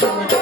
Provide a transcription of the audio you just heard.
Thank you.